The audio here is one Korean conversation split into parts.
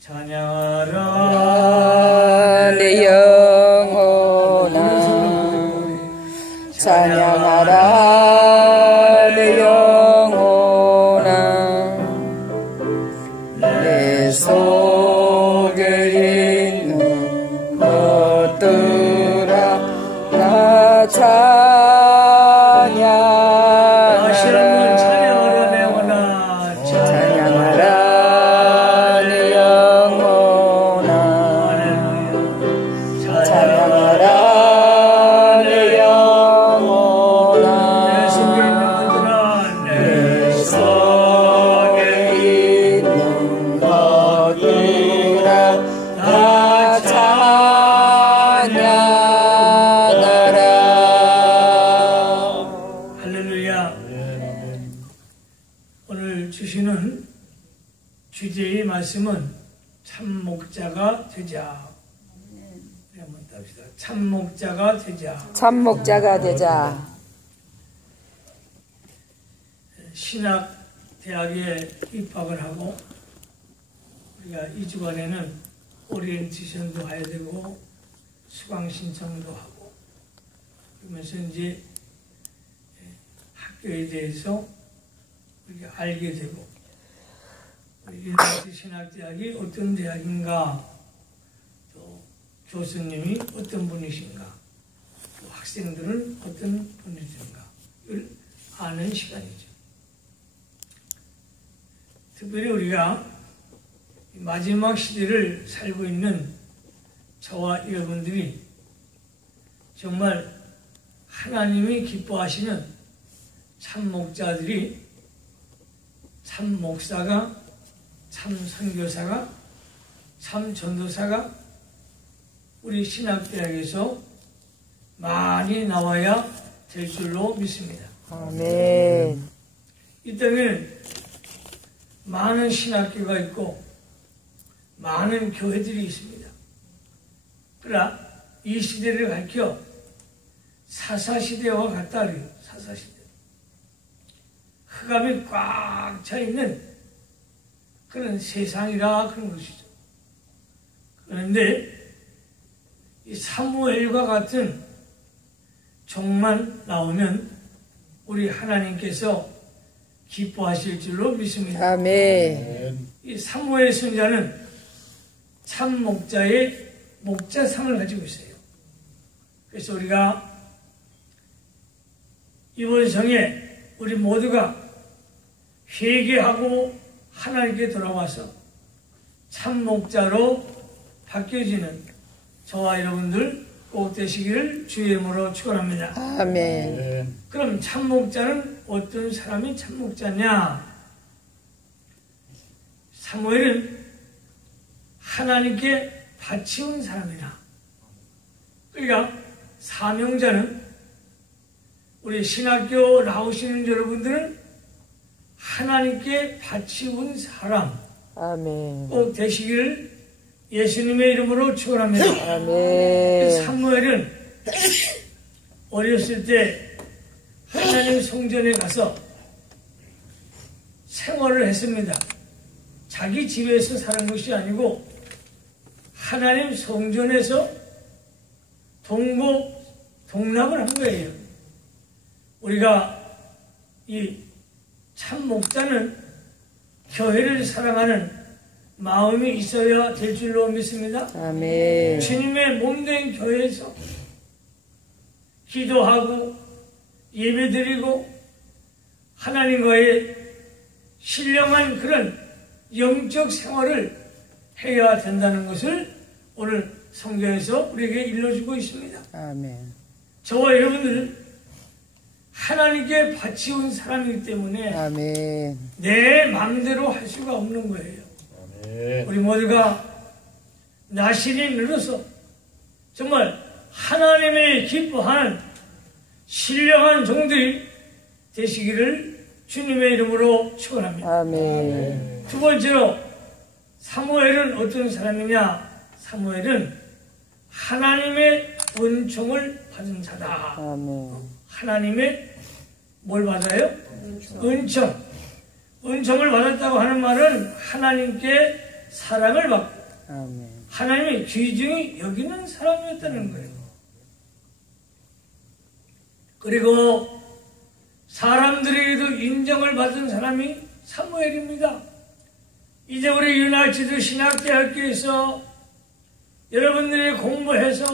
찬양하라. 내 영혼아 찬양하라 목자가 되자. 참목자가 되자. 신학 대학에 입학을 하고 우리가 이 주간에는 오리엔티션도 해야 되고 수강 신청도 하고 그러면서 이제 학교에 대해서 우리가 알게 되고 유니버시티 신학대학이 어떤 대학인가 또 교수님이 어떤 분이신가 또 학생들은 어떤 분이신가를 아는 시간이죠. 특별히 우리가 이 마지막 시대를 살고 있는 저와 여러분들이 정말 하나님이 기뻐하시는 참 목자들이 참 목사가 참 선교사가 참 전도사가 우리 신학대학에서 많이 나와야 될 줄로 믿습니다. 아멘 이 땅에는 많은 신학교가 있고 많은 교회들이 있습니다. 그러나 이 시대를 가리켜 사사시대와 같다 그래요. 사사시대. 흑암이 꽉 차 있는 그런 세상이라 그런 것이죠. 그런데 이 사무엘과 같은 종만 나오면 우리 하나님께서 기뻐하실 줄로 믿습니다. 아멘 이 사무엘 선자는 참 목자의 목자상을 가지고 있어요. 그래서 우리가 이번 성에 우리 모두가 회개하고 하나님께 돌아와서 참 목자로 바뀌어지는 저와 여러분들 꼭 되시기를 주의 이름으로 축원합니다. 아멘 그럼 참 목자는 어떤 사람이 참 목자냐? 사무엘은 하나님께 바치운 사람이다. 그러니까 사명자는 우리 신학교 나오시는 여러분들은 하나님께 바치운 사람 아멘 꼭 되시기를 예수님의 이름으로 축원합니다. 아멘 사무엘은 어렸을 때 하나님 성전에 가서 생활을 했습니다. 자기 집에서 사는 것이 아니고 하나님 성전에서 동고 동락을 한 거예요. 우리가 이 참 목자는 교회를 사랑하는 마음이 있어야 될 줄로 믿습니다. 아멘 주님의 몸된 교회에서 기도하고 예배드리고 하나님과의 신령한 그런 영적 생활을 해야 된다는 것을 오늘 성경에서 우리에게 일러주고 있습니다. 아멘 저와 여러분들은 하나님께 바치온 사람이기 때문에 아멘 내 마음대로 할 수가 없는 거예요. 우리 모두가 나신이 늘어서 정말 하나님의 기뻐하는 신령한 종들이 되시기를 주님의 이름으로 축원합니다. 아멘 두 번째로 사무엘은 어떤 사람이냐? 사무엘은 하나님의 은총을 받은 자다. 아멘 하나님의 뭘 받아요? 은총. 은총 을 받았다고 하는 말은 하나님께 사랑을 받고 아멘. 하나님의 귀중히 여기는 사람이었다는 거예요. 그리고 사람들에게도 인정을 받은 사람이 사무엘입니다. 이제 우리 유나이티드 신학대학교에서 여러분들이 공부해서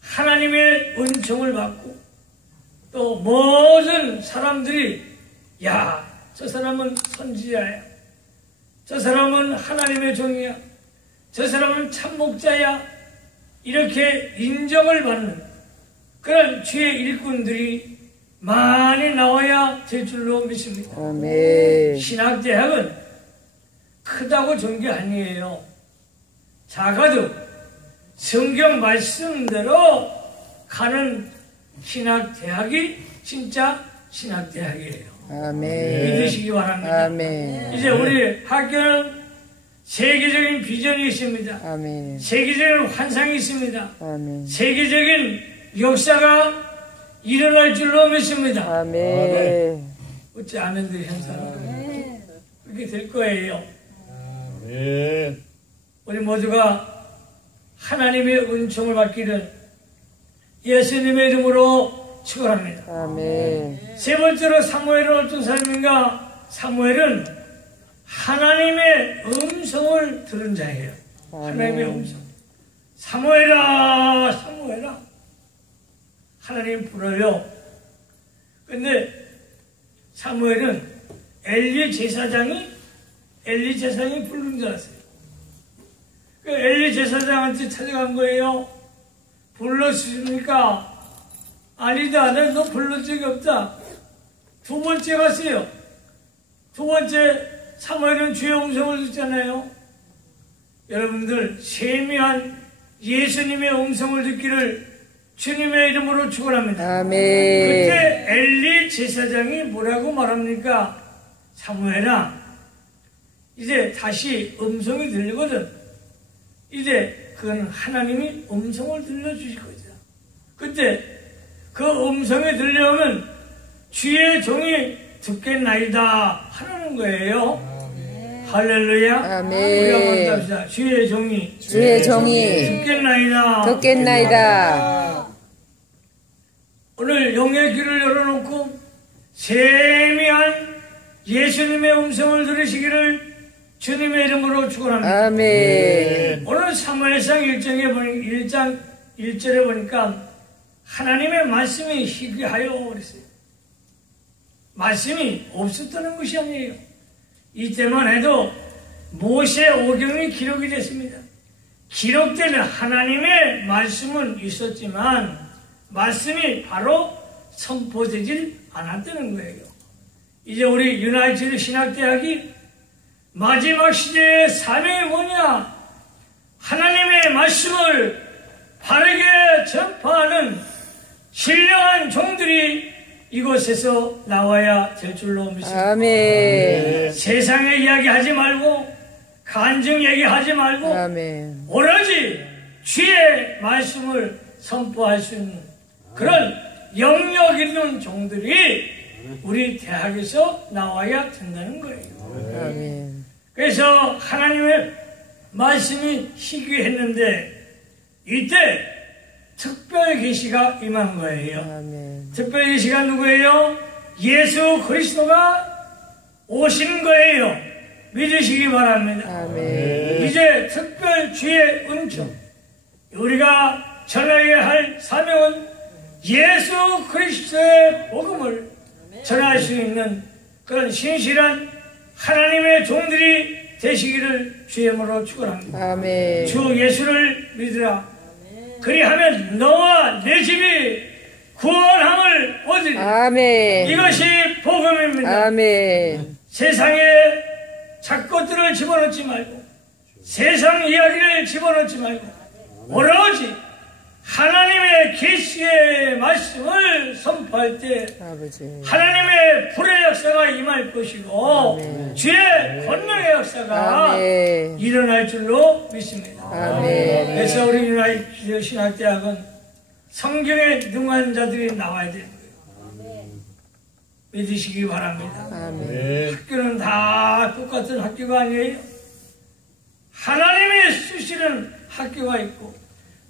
하나님의 은총을 받고 또 모든 사람들이 야, 저 사람은 선지자야. 저 사람은 하나님의 종이야. 저 사람은 참목자야. 이렇게 인정을 받는 그런 주의 일꾼들이 많이 나와야 될 줄로 믿습니다. 아멘. 신학대학은 크다고 좋은 게 아니에요. 작아도 성경 말씀대로 가는 신학대학이 진짜 신학대학이에요. 아멘. 믿으시기 바랍니다. 아멘. 이제 우리 학교는 세계적인 비전이 있습니다. 아멘. 세계적인 환상이 있습니다. 아멘. 세계적인 역사가 일어날 줄로 믿습니다. 아멘. 어찌 아멘들이 현상 그렇게 될 거예요. 아멘. 우리 모두가 하나님의 은총을 받기를 예수님의 이름으로 축원합니다. 아멘. 세 번째로 사무엘은 어떤 사람인가? 사무엘은 하나님의 음성을 들은 자예요. 하나님의 음성. 사무엘아, 사무엘아. 하나님 불어요. 근데 사무엘은 엘리 제사장이 엘리 제사장이 부른 줄 알았어요. 그 엘리 제사장한테 찾아간 거예요. 불렀으니까 아니다. 내가 너 불른 적이 없다. 두 번째 갔어요. 두 번째 주의 음성을 듣잖아요. 여러분들 세미한 예수님의 음성을 듣기를 주님의 이름으로 축원합니다. 아멘. 그때 엘리 제사장이 뭐라고 말합니까? 사무엘아, 이제 다시 음성이 들리거든. 이제 그건 하나님이 음성을 들려주실 거죠. 그때 그 음성이 들려오면 주의 종이 듣겠나이다 하라는 거예요. 할렐루야. 아멘. 우리 한번 답시다. 주의 종이 주의 종이 듣겠나이다. 듣겠나이다. 오늘 영의 귀를 열어놓고 세미한 예수님의 음성을 들으시기를 주님의 이름으로 축원합니다. 아멘. 오늘 사무엘상 1장에 보니 1장 1절에 보니까 하나님의 말씀이 희귀하여 그랬어요. 말씀이 없었다는 것이 아니에요. 이때만 해도 모세 오경이 기록이 됐습니다. 기록된 하나님의 말씀은 있었지만 말씀이 바로 선포되질 않았다는 거예요. 이제 우리 유나이티드 신학대학이 마지막 시대의 사명이 뭐냐? 하나님의 말씀을 바르게 전파하는 신령한 종들이 이곳에서 나와야 될 줄로 믿습니다. 아멘. 세상의 이야기 하지 말고 간증 얘기하지 말고 아멘. 오로지 주의 말씀을 선포할 수 있는 그런 영역 있는 종들이 우리 대학에서 나와야 된다는 거예요. 아멘. 그래서 하나님의 말씀이 희귀했는데 이때 특별 계시가 임한 거예요. 아멘. 특별 계시가 누구예요? 예수 그리스도가 오신 거예요. 믿으시기 바랍니다. 아멘. 이제 특별 주의 은총 우리가 전해야 할 사명은 예수 그리스도의 복음을 전할 수 있는 그런 신실한 하나님의 종들이 되시기를 주의 이름으로 축원합니다. 아멘. 주 예수를 믿으라. 그리하면 너와 내 집이 구원함을 얻으리. 아멘. 이것이 복음입니다. 아멘. 세상에 작것들을 집어넣지 말고 세상 이야기를 집어넣지 말고 오로지 하나님의 계시의 말씀을 선포할 때 아버지. 하나님의 불의 역사가 임할 것이고 주의 권능의 역사가 아멘. 일어날 줄로 믿습니다. 아멘. 그래서 우리 유나이티드 신학대학은 성경에 능한 자들이 나와야 되는 거예요. 믿으시기 바랍니다. 아멘. 아멘. 학교는 다 똑같은 학교가 아니에요. 학교가 있고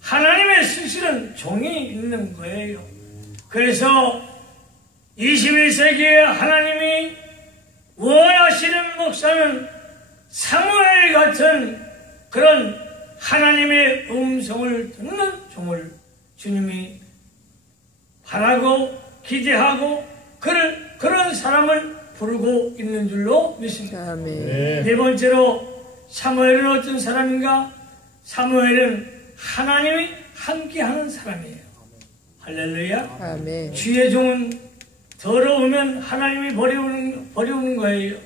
하나님의 쓰시는 종이 있는 거예요. 그래서 21세기에 하나님이 원하시는 목사는 사무엘 같은 그런 하나님의 음성을 듣는 종을 주님이 바라고 기대하고 그를, 그런 사람을 부르고 있는 줄로 믿습니다. 아멘. 네. 네 번째로 사무엘은 어떤 사람인가? 사무엘은 하나님이 함께하는 사람이에요. 할렐루야. 아멘. 주의 종은 더러우면 하나님이 버리우는, 버리우는 거예요.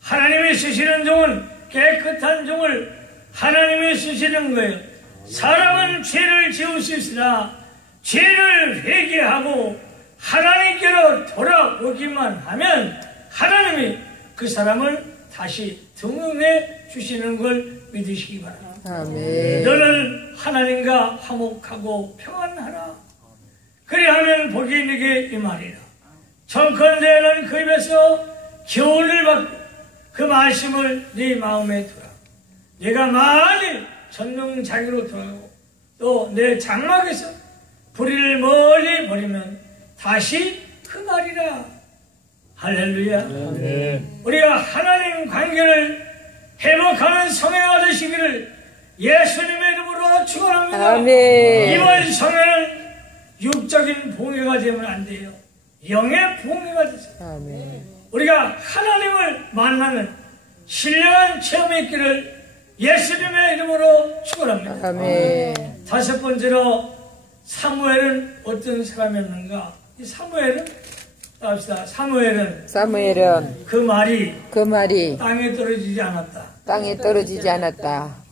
하나님이 쓰시는 종은 깨끗한 종을 하나님이 쓰시는 거예요. 사람은 죄를 지을 수 있으나 죄를 회개하고 하나님께로 돌아오기만 하면 하나님이 그 사람을 다시 등용해 주시는 걸 믿으시기 바랍니다. 아멘. 너는 하나님과 화목하고 평안하라. 그리 하면 복이 네게 임하리라. 정컨대 너는 그 입에서 교훈을 받고 그 말씀을 네 마음에 두라. 네가 많이 전능 자기로 돌아가고 또 내 장막에서 불의를 멀리 버리면 다시 그 날이라. 할렐루야. 네. 우리가 하나님 관계를 회복하는 성회가 되시기를 예수님의 이름으로 축원합니다. 아멘. 이번 성회는 육적인 봉회가 되면 안 돼요. 영의 봉회가 되세요. 아멘. 우리가 하나님을 만나는 신령한 체험이 있기를 예수님의 이름으로 축원합니다. 아멘. 다섯 번째로 사무엘은 어떤 사람이었는가? 이 사무엘은 합시다. 사무엘은 사무엘은 그 말이 그 말이 땅에 떨어지지 않았다. 땅에 떨어지지 않았다.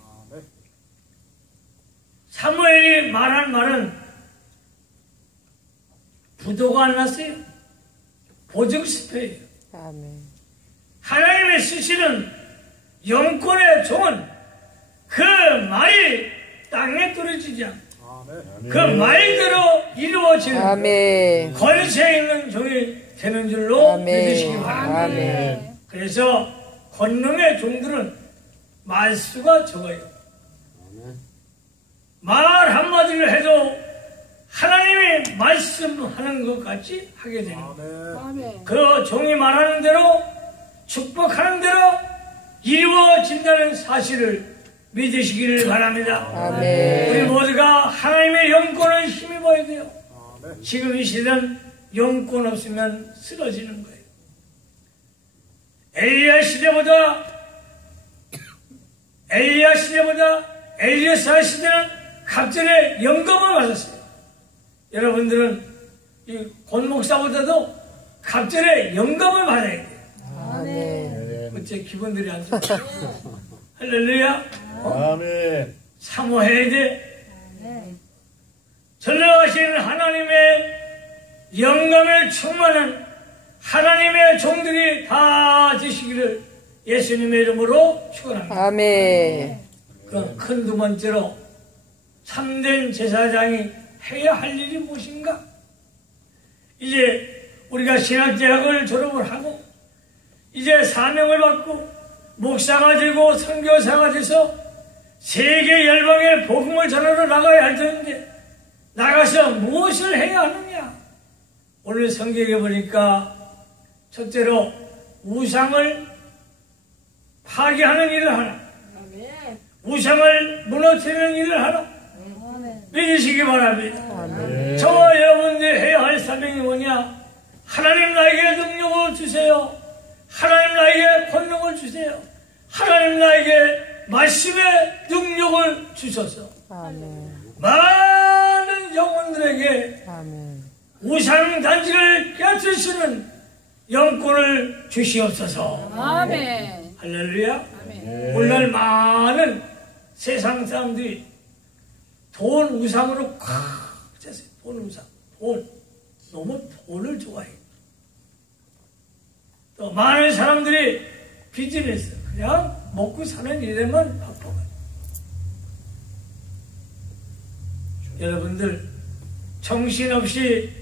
사무엘이 말한 말은 부도가 안 났어요. 보증스페예요. 아멘. 하나님의 쓰시는 영권의 종은 그 말이 땅에 떨어지지 않고 그 말대로 이루어지는 아멘. 권세 있는 종이 되는 줄로 아멘. 믿으시기 바랍니다. 아멘. 그래서 권능의 종들은 말수가 적어요. 말 한마디를 해도 하나님이 말씀하는 것 같이 하게 됩니다. 그 종이 말하는 대로 축복하는 대로 이루어진다는 사실을 믿으시기를 바랍니다. 아멘. 우리 모두가 하나님의 영권을 힘입어야 돼요. 지금 이 시대는 영권 없으면 쓰러지는 거예요. 엘리야 시대보다 엘리야 시대보다 엘리사 시대는 갑절의 영감을 받았어요. 여러분들은 이 권목사보다도 갑절의 영감을 받아야 돼요. 아멘. 네. 어째 기분들이 안 좋아. 할렐루야. 아멘. 사모해야 돼. 전능하신 하나님의 영감에 충만한 하나님의 종들이 다 되시기를 예수님의 이름으로 축원합니다. 아멘. 그럼 큰 두 번째로 참된 제사장이 해야 할 일이 무엇인가? 이제 우리가 신학대학을 졸업을 하고 이제 사명을 받고 목사가 되고 선교사가 돼서 세계 열방에 복음을 전하러 나가야 할 텐데 나가서 무엇을 해야 하느냐? 오늘 성경에 보니까 첫째로 우상을 파괴하는 일을 하라. 우상을 무너뜨리는 일을 하라. 믿으시기 바랍니다. 아멘. 저와 여러분들이 해야 할 사명이 뭐냐? 하나님 나에게 능력을 주세요. 하나님 나에게 권능을 주세요. 하나님 나에게 말씀의 능력을 주셔서 아멘. 많은 영혼들에게 아멘. 우상 단지를 깨뜨리시는 영권을 주시옵소서. 아멘. 할렐루야. 네. 오늘날 많은 세상 사람들이 돈 우상으로 콱 찼어요. 돈 우상. 돈. 너무 돈을 좋아해. 또 많은 사람들이 비즈니스. 그냥 먹고 사는 일에만 바빠가요. 여러분들 정신없이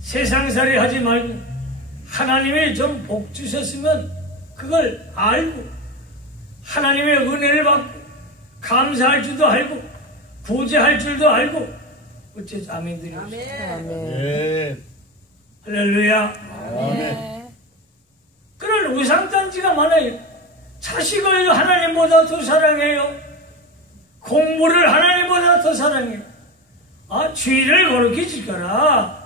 세상살이 하지 말고 하나님이 좀 복 주셨으면 그걸 알고 하나님의 은혜를 받고 감사할 줄도 알고 구제할 줄도 알고 어째 아멘들이 아멘. 아멘. 할렐루야. 아멘. 그런 우상단지가 많아요. 자식을 하나님보다 더 사랑해요. 공부를 하나님보다 더 사랑해요. 아 주의를 거룩히 지켜라.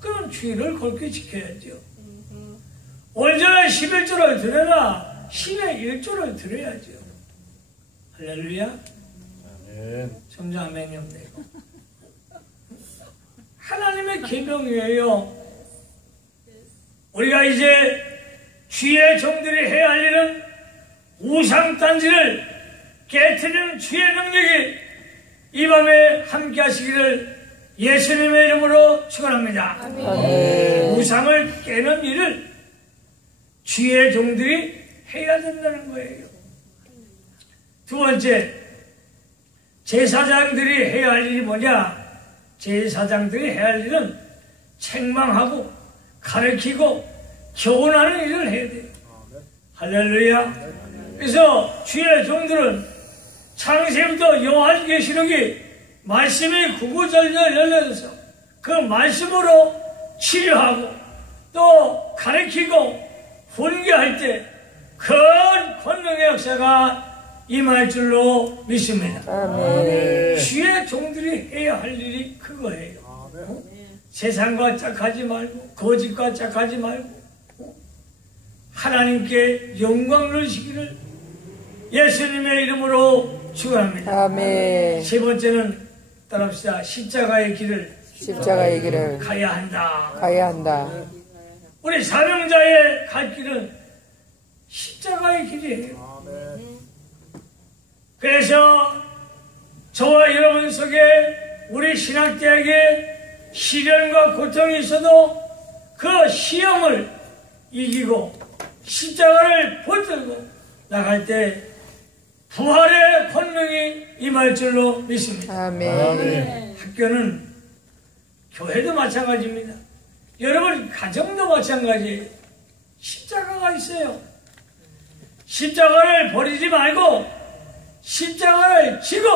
그럼 주의를 거룩히 지켜야죠. 온전한 11조를 들어라. 10의 1조를 들어야죠. 할렐루야 아멘. 점점 아멘이 없네요. 하나님의 계명이에요. 우리가 이제 주의 종들이 해야 할 일은 우상단지를 깨트리는 주의 능력이 이 밤에 함께 하시기를 예수님의 이름으로 축원합니다. 우상을 깨는 일을 주의 종들이 해야 된다는 거예요. 두 번째, 제사장들이 해야 할 일이 뭐냐? 제사장들이 해야 할 일은 책망하고 가르치고 교훈하는 일을 해야 돼요. 할렐루야. 그래서 주의 종들은 창세부터 요한계시록이 말씀이 구구절절 열려져서 그 말씀으로 치료하고 또 가르치고 훈계할 때 큰 권능의 역사가 임할 줄로 믿습니다. 아멘. 주의 종들이 해야 할 일이 그거예요. 어? 세상과 짝하지 말고 거짓과 짝하지 말고 어? 하나님께 영광을 주기를 예수님의 이름으로 축원합니다. 아멘. 세 번째는 따라합시다. 십자가의 길을 십자가의 길을 가야 한다. 가야 한다. 우리 사명자의 갈 길은 십자가의 길이에요. 그래서 저와 여러분 속에 우리 신학대학에 시련과 고통이 있어도 그 시험을 이기고 십자가를 붙들고 나갈 때 부활의 권능이 임할 줄로 믿습니다. 아멘. 아멘. 학교는 교회도 마찬가지입니다. 여러분 가정도 마찬가지예요. 십자가가 있어요. 십자가를 버리지 말고 십자가를 지고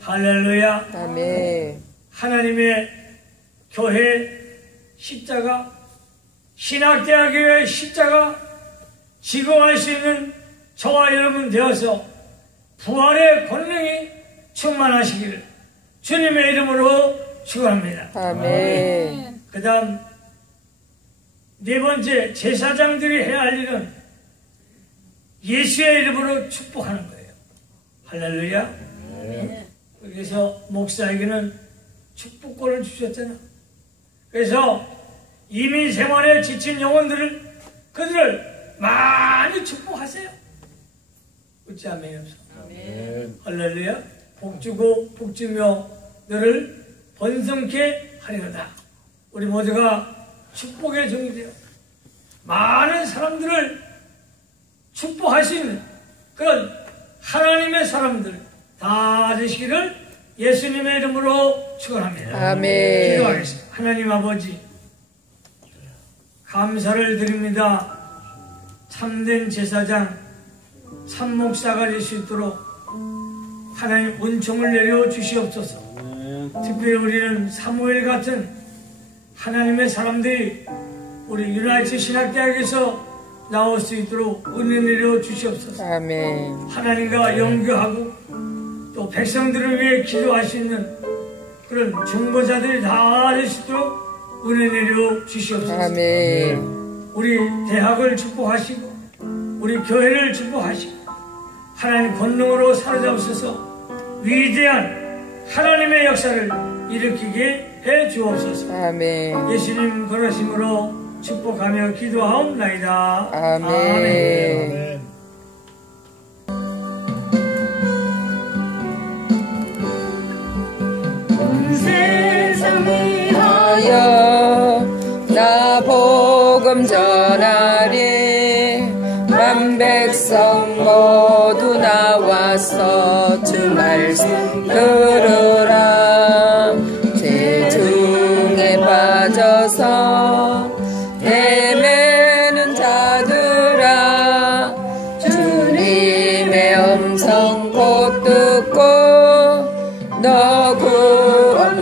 할렐루야 아멘. 하나님의 교회 십자가 신학대학교의 십자가 지고 갈수 있는 저와 여러분 되어서 부활의 권능이 충만하시기를 주님의 이름으로 축원합니다. 아멘. 그 다음 네 번째 제사장들이 해야 할 일은 예수의 이름으로 축복하는 거예요. 할렐루야. 아멘. 그래서 목사에게는 축복권을 주셨잖아. 그래서 이민 생활에 지친 영혼들을 그들을 많이 축복하세요. 웃지 아멘. 할렐루야. 복주고 복주며 너를 번성케 하리로다. 우리 모두가 축복의 종이 되어 많은 사람들을 축복할 수 있는 그런 하나님의 사람들 다 되시기를 예수님의 이름으로 축원합니다. 아멘. 기도하겠습니다. 하나님 아버지 감사를 드립니다. 참된 제사장 참 목사가 될 수 있도록 하나님 은총을 내려 주시옵소서. 특별히 우리는 사무엘 같은 하나님의 사람들이 우리 유나이트 신학대학에서 나올 수 있도록 은혜 내려 주시옵소서. 아멘. 하나님과 연교하고 또 백성들을 위해 기도할 수 있는 그런 중보자들이 다 될 수 있도록 은혜 내려 주시옵소서. 아멘. 우리 대학을 축복하시고 우리 교회를 축복하시고 하나님 권능으로 사로잡으셔서 위대한 하나님의 역사를 일으키게 해 주옵소서. 아멘. 예수님 그러심으로 축복하며 기도하옵나이다. 아멘. 아멘. 세상 위하여 나 복음 전하리 만 백성 모두 나와서 주 말씀 들으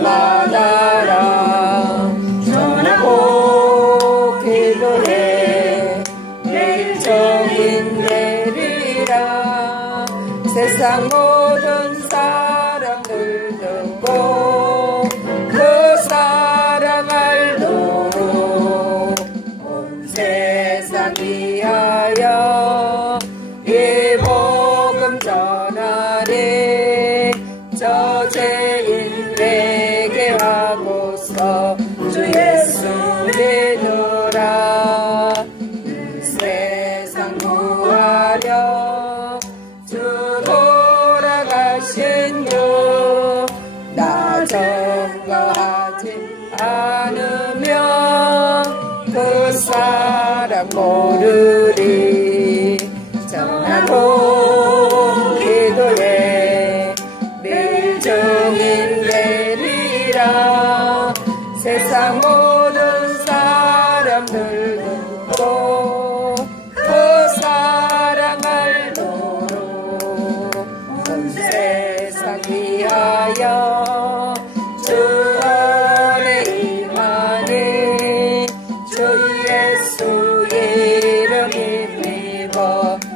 love. thiên ngô đã trông vào hà thiên hà nữ miêu. Thứ xa đã mô đưa đi Tchau.